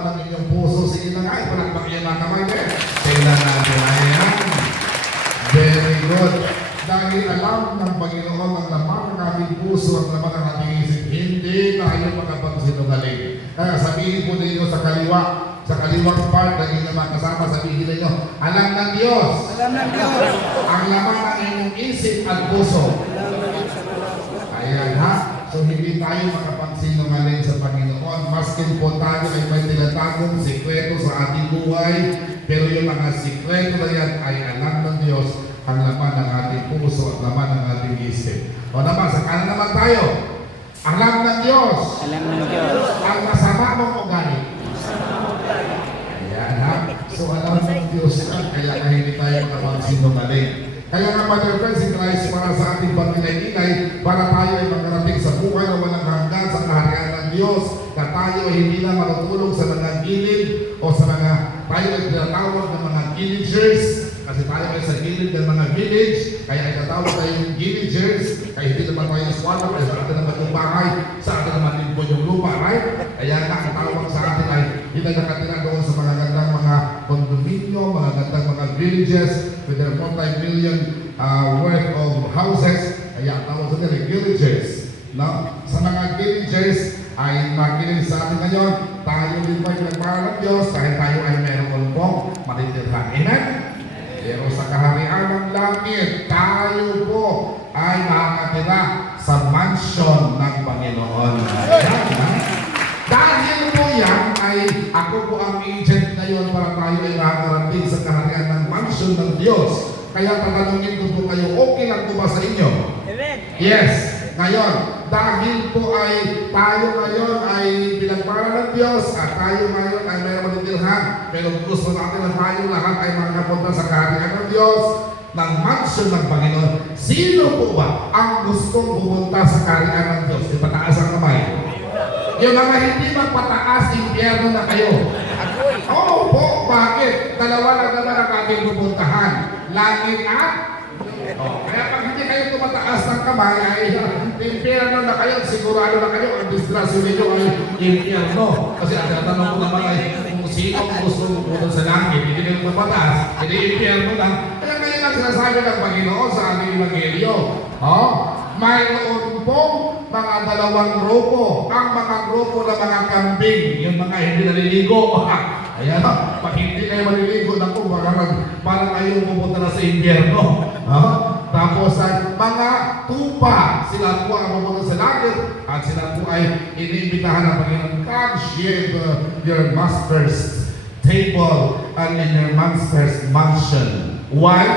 laman ng inyong puso. Sige na nga, ipalakpak yan mga kamay. Tingnan natin. Ayan. Very good. Dahil alam ng Panginoon ang laman ng ating puso, ang laman ng ating isip, hindi tayo makapagsinungaling. Kaya sabihin po ninyo sa kaliwang part ng inyong mga kasama, sabihin ninyo, alam ng Diyos. Alam ng Diyos. Ang laman ng inyong isip at puso. Ayan ha. So hindi tayo makapagsinungaling sa Panginoon. Maskin po tayo ay may tinatagong sikreto sa ating buhay. Pero yung mga sikreto na yan ay alam ng Diyos, ang laman ng ating puso at laman ng ating isip. O naman, sa kanan naman tayo. Alam ng Diyos. Alam ng Diyos. Ang masama mong ugali. Ayan ha. So alam ng Dos yan, kaya hindi tayo makapagsinungaling. Kaya nga Mother Friends in Christ, para sa ating pagkinainay, para tayo ay magkarating sa buhay na walang hanggan sa kaharian ng Diyos, na tayo ay hindi na matutulong sa mga gilid o sa mga, tayo ay tinatawag ng mga villagers, kasi tayo ay sa gilid ng mga village, kaya ay tatawag tayo yung villagers, kaya hindi naman tayo iswala, kaya sa atin naman yung bahay, sa atin naman din yung lupa, right? Kaya nga, ang tawag sa atin ay hindi nakatira doon sa mga gandang mga condominium, mga gandang mga villages with their multi-million worth of houses. Kaya tawag sa atin ay villagers. No? Sa mga villagers ay nakinig sa atin ngayon, tayo din ba yung nagmahal ng Diyos dahil tayo ay meron pong matitirhan. Amen? Pero sa kaharian ng langit, tayo po ay makakatira sa mansion ng Panginoon. Ayan, ha? Dahil po yan ay ako po ang agent ngayon para tayo ay makakarating sa kaharian ng mansion ng Diyos. Kaya tatanungin ko po kayo, okay lang po ba sa inyo? Amen. Yes. Ngayon, dahil po ay tayo ngayon ay pinagpala ng Diyos at tayo ngayon ay mayroon matitirhan, pero gusto natin na tayo lahat ay makapunta sa kaharian ng Diyos ng mansion ng Panginoon. Sino po ba ang gustong pumunta sa kaharian ng Diyos? Ipataas ang kamay. Yung mga hindi magpataas, impyerno na kayo. Oo po, bakit? Dalawa lang naman ang ating pupuntahan. Langit at kaya pag hindi kayo tumataas ng kamay, ay impyerno na kayo, sigurado na kayo, ang disgrasyon ninyo ay impyerno. Kasi ang tatanong ko naman ay kung sino gusto pumunta sa langit, hindi kayo tumataas, hindi impyerno lang. Kaya ngayon ang sinasabi ng Panginoon sa ating Evangelyo. Mayroon pong mga dalawang grupo. Ang mga grupo ng mga kambing, yung mga hindi naliligo. Ayan, pag hindi kayo maliligo, naku, parang kayo pupunta na sa impyerno. Tapos mga tupa, sila po ang pupunta sa langit at sila po ay iniimbitahan ng Panginoon. Come share your master's table and in your master's mansion. Why?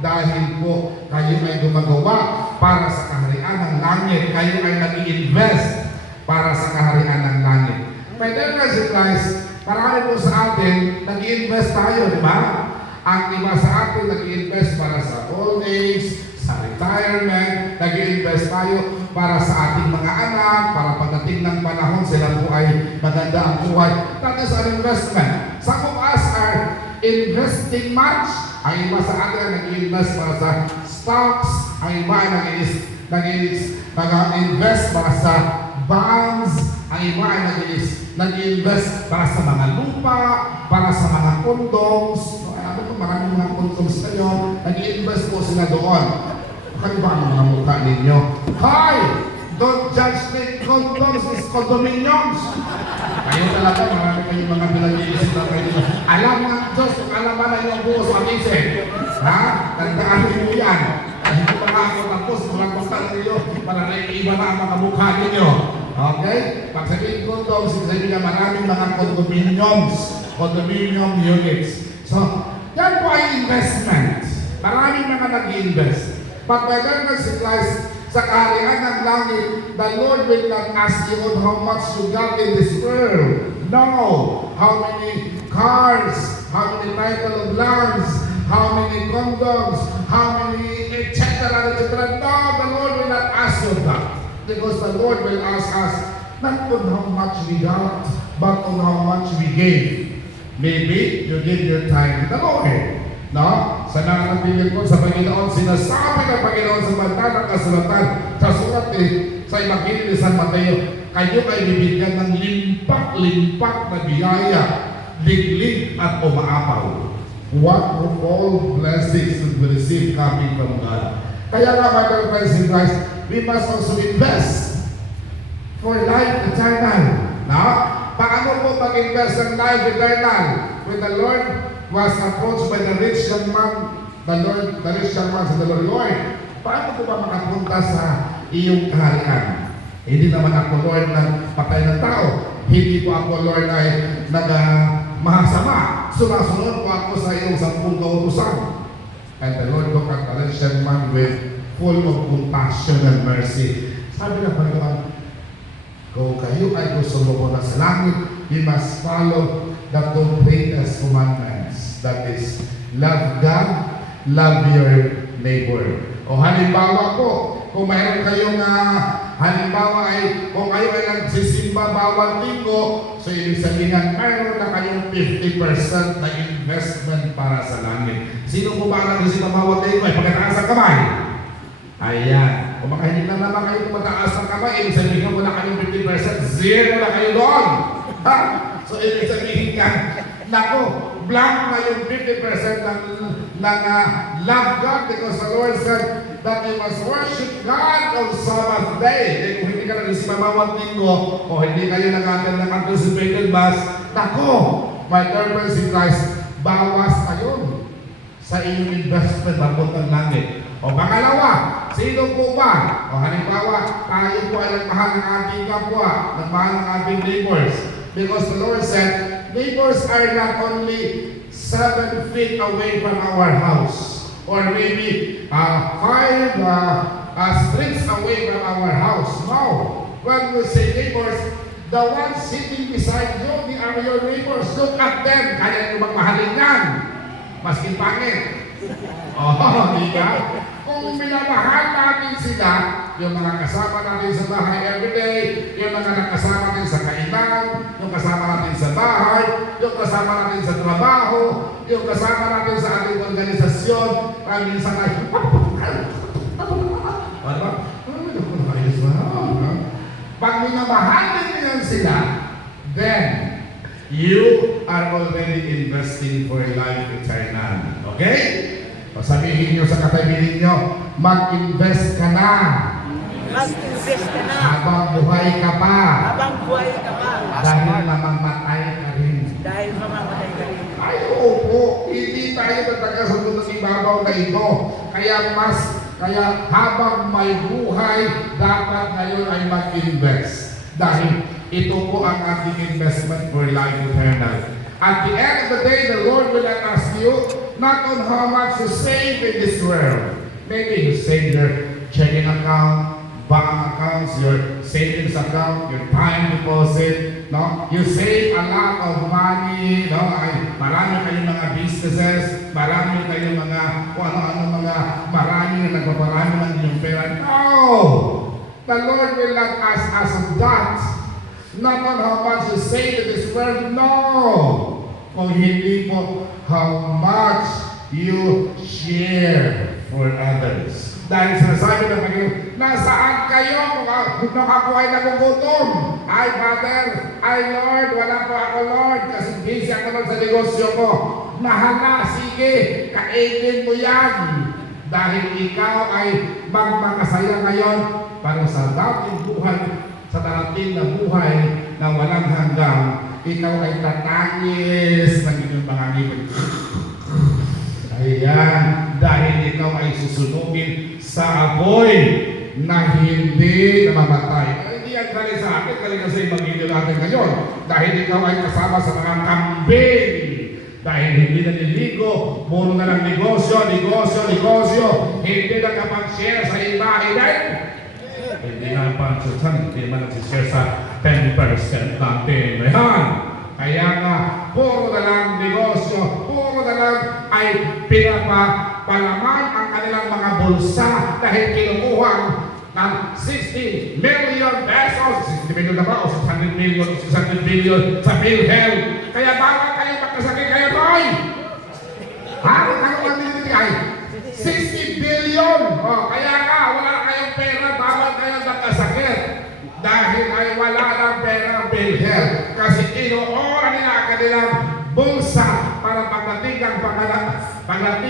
Dahil po kayo ay gumagawa para sa kaharian ng langit. Kayo ay nag-i-invest para sa kaharian ng langit. Pwede na si Christ, marami po sa atin, nag-i-invest tayo, di ba? Ang iba sa atin, nag-i-invest para sa old age, sa retirement, nag-i-invest tayo para sa ating mga anak, para pagdating ng panahon, sila po ay maganda ang buhay. That is an investment. Some of us are investing much. Ang iba sa atin ay nag-i-invest para sa stocks, ang iba ay nag-i-invest para sa bonds, ang iba ay nag-i-invest para sa mga lupa, para sa mga condoms. Ano po, maraming mga condoms kayo, nag-i-invest po sila doon. Kaya ba ang mga mukha ninyo? Hi! Don't judge me, condoms is condominiums. Kayo talaga, marami kayong mga pinag-iisip na kayo. Alam ng Diyos, kung alam ba na yung buo sa isip. Ha? Tandaan niyo yan. Kasi kung mga ako tapos, walang basta ninyo, para naiiba na ang mga mukha ninyo. Okay? Pag sabihin condoms, sabihin niya maraming mga condominium units. So, yan po ay investment. Maraming mga nag-invest. But whether na si Christ sa kaharian ng langit, the Lord will not ask you on how much you got in this world. No. How many cars, how many title of lands, how many condoms, how many etc. etc. No, the Lord will not ask you that. Because the Lord will ask us not on how much we got, but on how much we gave. Maybe you give your time to the Lord. No? Sa nananatiling ko sa Panginoon, sinasabi ng Panginoon sa banda ng kasulatan, sa sulat sa Evangelyo ni San Mateo, kayo ay bibigyan ng limpak-limpak na biyaya, liglig at umaapaw. What all blessings that we receive coming from God. Kaya nga, my dear friends in Christ, we must also invest for life eternal. No? Paano po mag-invest ng life eternal? When the Lord was approached by the rich young man, the rich young man said, Lord, paano po ba makapunta sa iyong kaharian? Hindi naman ako, Lord, ng patay ng tao. Hindi po ako, Lord, ay mahasama. Sumasunod po ako sa iyong 10 kautusan. And the Lord looked at the rich young man with full of compassion and mercy. Sabi ng Panginoon, kung kayo ay gusto mo na sa langit, you must follow the two greatest commandments. That is, love God, love your neighbor. O halimbawa po, kung mayroon kayong halimbawa ay kung kayo ay nagsisimba bawat linggo, so ibig sabihin mayroon na kayong 50% na investment para sa langit. Sino po ba nagsisimba bawat linggo? Ay pagkataas ang kamay. Ayan. Kung makahinig na naman kayo mataas ang kamay, ibig sabihin mo na kayong 50%, zero na kayo doon. Ha? So ibig sabihin ka, nako, blank na yung 50% ng love God, because the Lord said that you must worship God on Sabbath day. Eh, kung hindi ka nag-isip bawat linggo, o hindi kayo nag-attend ng anticipated mass, nako, my dear friends in Christ, bawas kayo sa inyong investment papuntang langit. O pangalawa, sino po ba? O halimbawa, tayo po ay nagmahal ng ating kapwa, nagmahal ng ating neighbors. Because the Lord said, neighbors are not only 7 feet away from our house, or maybe 5 streets away from our house. No. When we say neighbors, the ones sitting beside you, they are your neighbors. Look at them. Kaya nyo magmahalin yan. Maski pangit. Oh, di ba? Kung minamahal natin sila, yung mga kasama natin sa bahay everyday, yung mga nakasama natin sa kainan, yung kasama natin sa bahay, yung kasama natin sa trabaho, yung kasama natin sa ating organisasyon, ay minsan ay, ano ba? Pag minamahal din sila, then you are already investing for life eternal. Okay? O sabihin nyo sa katabi ninyo, mag-invest ka na. Mag-invest ka na. Habang buhay ka pa. Habang buhay ka pa. Dahil mamamatay ka rin. Dahil mamamatay ka rin. Ay, opo. Hindi tayo nagkakasunod ng ibabaw na ito. Kaya habang may buhay, dapat ngayon ay mag-invest. Dahil ito po ang ating investment for life eternal. At the end of the day, the Lord will not ask you not on how much you save in this world. Maybe you save your checking account, bank accounts, your savings account, your time deposit. No, you save a lot of money. No, marami kayong mga businesses, marami kayong mga kung ano-ano marami na nagpaparami ng inyong pera. No, the Lord will not ask us of that. Not on how much you save in this world, no. Kung hindi po, how much you share for others. Dahil sinasabi ng Panginoon, nasaan kayo kung ako ay nagugutom? Ay, Father, ay Lord, wala po ako, Lord, kasi busy ako nun sa negosyo ko. Nahala, sige, kainin mo yan. Dahil ikaw ay magmakasaya ngayon para sa dating buhay, sa darating na buhay na walang hanggang, ikaw ay tatangis ng inyong mga ngipin. Ayan, dahil ikaw ay susunugin sa apoy na hindi namamatay. Hindi yan galing sa akin, galing na sa ibang video natin ngayon. Dahil ikaw ay kasama sa mga kambing. Dahil hindi na niligo, puro na lang negosyo, hindi na kapag-share sa iba, hindi na pang-share, hindi naman nagsishare sa 10% natin. Ayan! Kaya nga, puro na lang negosyo, puro na lang ay pinapalaman ang kanilang mga bulsa dahil kinukuha ng 60 million pesos, 60 million na ba o 600 million o 600 billion sa PhilHealth. Kaya bawal kayo magkasakit kayo, Roy! Ha? Ano ang nilibigay? 60 billion! O, kaya nga, wala kayong pera, bawal kayo magkasakit. Dahil ay wala Binuora nila ang kanilang bulsa para pagdating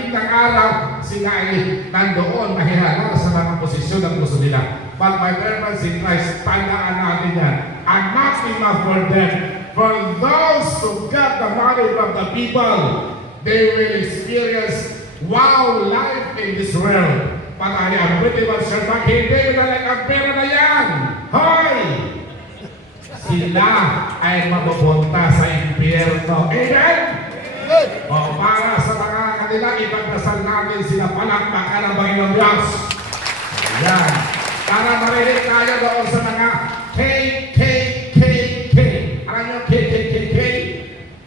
ng araw, sila ay nandoon mahihalar sa mga posisyon ng gusto nila. But my reverence in Christ, tandaan natin yan. Anathema for them. For those who get the money from the people, they will experience wow life in this world. But I am pretty much sure na hindi talaga ang pera na yan. Hoy! Sila ay mapupunta sa impyerno. Amen? O para sa mga kanila, ipagdasal natin sila palakpakan ng Panginoon Diyos. Ayan. Para marinig tayo doon sa mga KKKK. Alam nyo, KKKK?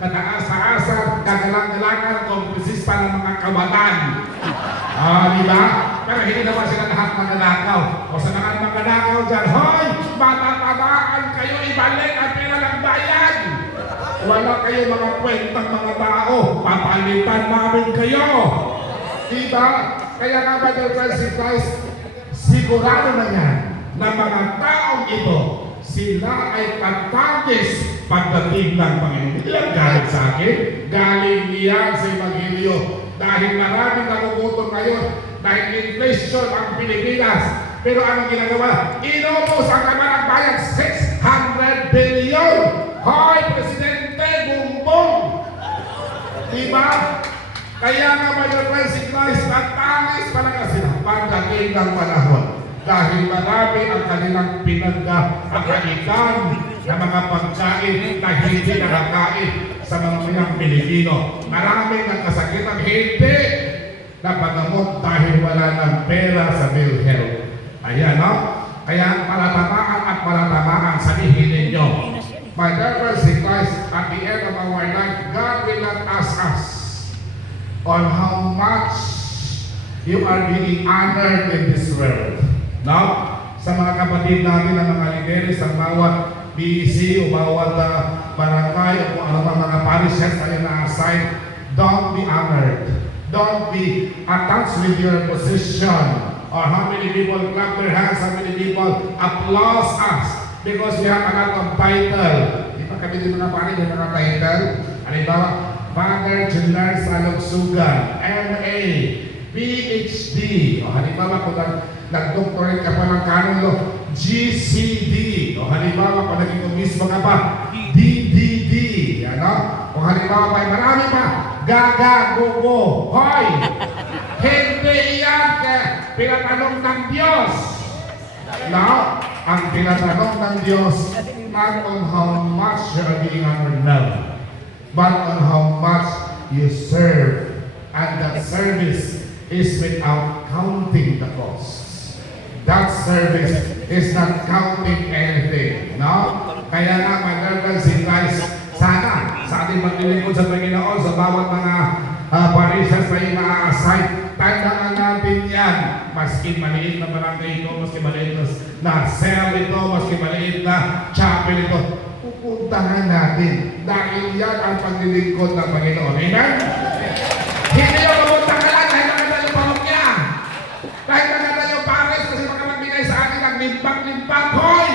Kataas-aasan, kagalang-galangan, kongresista ng mga kawatan. Di ba? Pero hindi naman sila lahat magnanakaw. O sa mga magnanakaw dyan, hoy! Matatabaan kayo, ibalik ang pera ng bayan! Wala kayo mga kwentang mga tao, papalitan namin kayo! Diba? Kaya nga ba, dear friends in Christ, sigurado na yan na mga taong ito, sila ay tatagis pagdating ng Panginoon. Hindi lang galing sa akin, galing niyan sa Evangelyo. Dahil maraming nagugutom ngayon, dahil inflation ang Pilipinas. Pero anong ginagawa? Inubos ang laman ng bayan, 600 billion! Hoy, Presidente Bongbong! Diba? Kaya nga ba yung friends in Christ, tatangis talaga sila pagdating ng panahon. Dahil marami ang kanilang pinagkakaitan na mga pagkain na hindi nakakain sa mga mayang Pilipino. Maraming nagkasakitan hindi napagamot dahil wala ng pera sa PhilHealth. Ayan, no? Kaya malatamaan at malatamaan sabihin ninyo. My dear friends in Christ, at the end of our life, God will not ask us on how much you are being honored in this world. No? Sa mga kapatid natin na mga lideres, sa bawat BEC o bawat barangay o kung ano mga parishes tayo na-assign, don't be honored. Don't be attached with your position or how many people clap their hands, how many people applause us because we have a lot of title. Di ba kami din mga pari, yung mga title? Halimbawa, Father General Salugsugan, MA, PhD, o halimbawa kung nag-doctorate ka pa ng kanulo, GCD, o halimbawa kung naging mismo ka pa, DDD, ano? O halimbawa pa, marami pa, Gaga, Gugo, Hoy! Hindi yan pinatanong ng Diyos. No? Ang pinatanong ng Diyos, not on how much you are being honored now, but on how much you serve. And that service is without counting the cost. That service is not counting anything. No? Kaya nga, my si Christ, sana sa ating maglilingkod sa Panginoon, sa bawat mga parisas na ina-assign, tandaan natin yan. Maski maliit na barangay ito, maski maliit na cell ito, maski maliit na chapel ito, pupuntahan natin. Dahil yan ang paglilingkod ng Panginoon. Amen? Hindi yung pumunta ka lang dahil maganda yung pamukya. Dahil maganda yung pares kasi magbigay sa akin ng limpak-limpak. Hoy!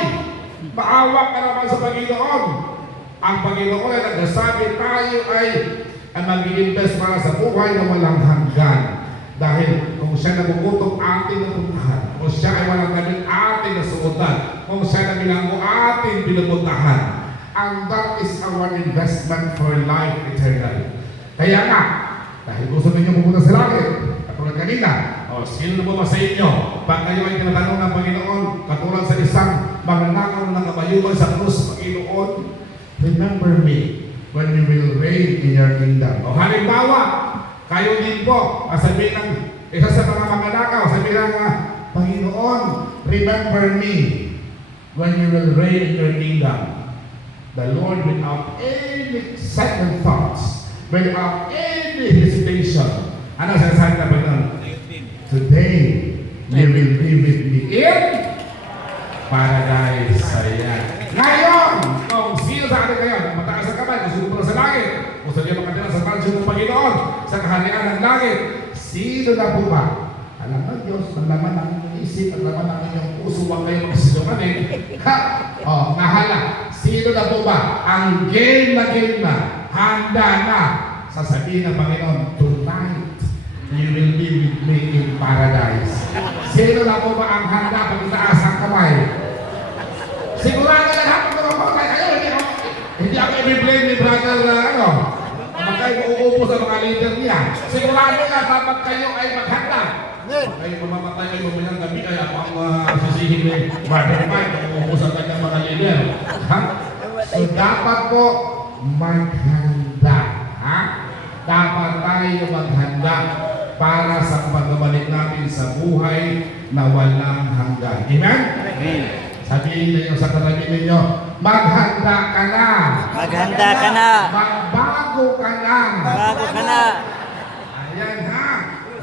Maawa ka naman sa Panginoon. Ang Panginoon ay nagsasabi tayo ay mag-i-invest para sa buhay na walang hanggan. Dahil kung siya nagugutom, ating napuntahan. Kung siya ay walang damit, ating nasuotan. Kung siya na bilanggo, ating pinupuntahan. And that is our investment for life eternal. Kaya nga, dahil gusto ninyo pupunta sa langit, katulad kanina, sino na ba sa inyo? Pag kayo ay tinatanong ng Panginoon, katulad sa isang magnanakaw na nakabayuban sa krus, Panginoon, remember me when you will reign in your kingdom. O halimbawa, kayo din po, sabihin ng isa sa mga magnanakaw, sabihin ng Panginoon, remember me when you will reign in your kingdom. The Lord without any second thoughts, without any hesitation. Ano sinasabi na Panginoon? Today, you will be with me in paradise. Ayan. Ngayon, kung sino sa atin kayo, mataas ang kamay, gusto mo sa langit, gusto niyo makatira sa pansyon ng Panginoon, sa kaharian ng langit, sino na po ba? Alam na Diyos, ang laman ng isip, ang laman ng inyong puso, huwag kayo magsinungaling. Nahala, Sino na po ba ang game na, handa na, sasabihin ng Panginoon, tonight, you will be with me in paradise. Sino na po ba ang handa pag itaas ang kamay? Sigurado na lahat ng mga patay kayo, hindi ako i-blame ni brother kapag kayo uupo sa mga leader niya. Sigurado na kapag kayo ay maghanda. Kayo mamamatay kayo mamayang gabi, ay ako ang sisihin ni Brother Mike kung uupo sa kanyang mga leader. Ha? So dapat po maghanda. Ha? Dapat tayo maghanda para sa pagbabalik natin sa buhay na walang hanggan. Amen? Amen. Sabihin ninyo sa katabi ninyo, maghanda ka na. Maghanda ka na. Magbago ka na. Bago ka na. Ayan ha.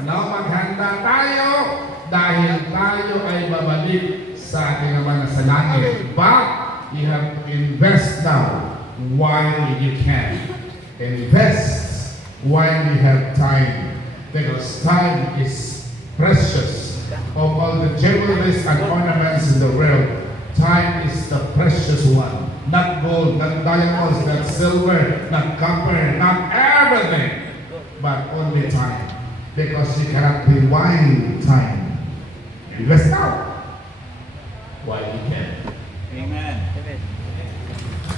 No, maghanda tayo dahil tayo ay babalik sa ating naman sa langit. But you have to invest now while you can. Invest while you have time. Because time is precious. Of all the jewelries and ornaments in the world, time is the precious one. Not gold, not diamonds, not silver, not copper, not everything, but only time. Because you cannot rewind time. Invest now.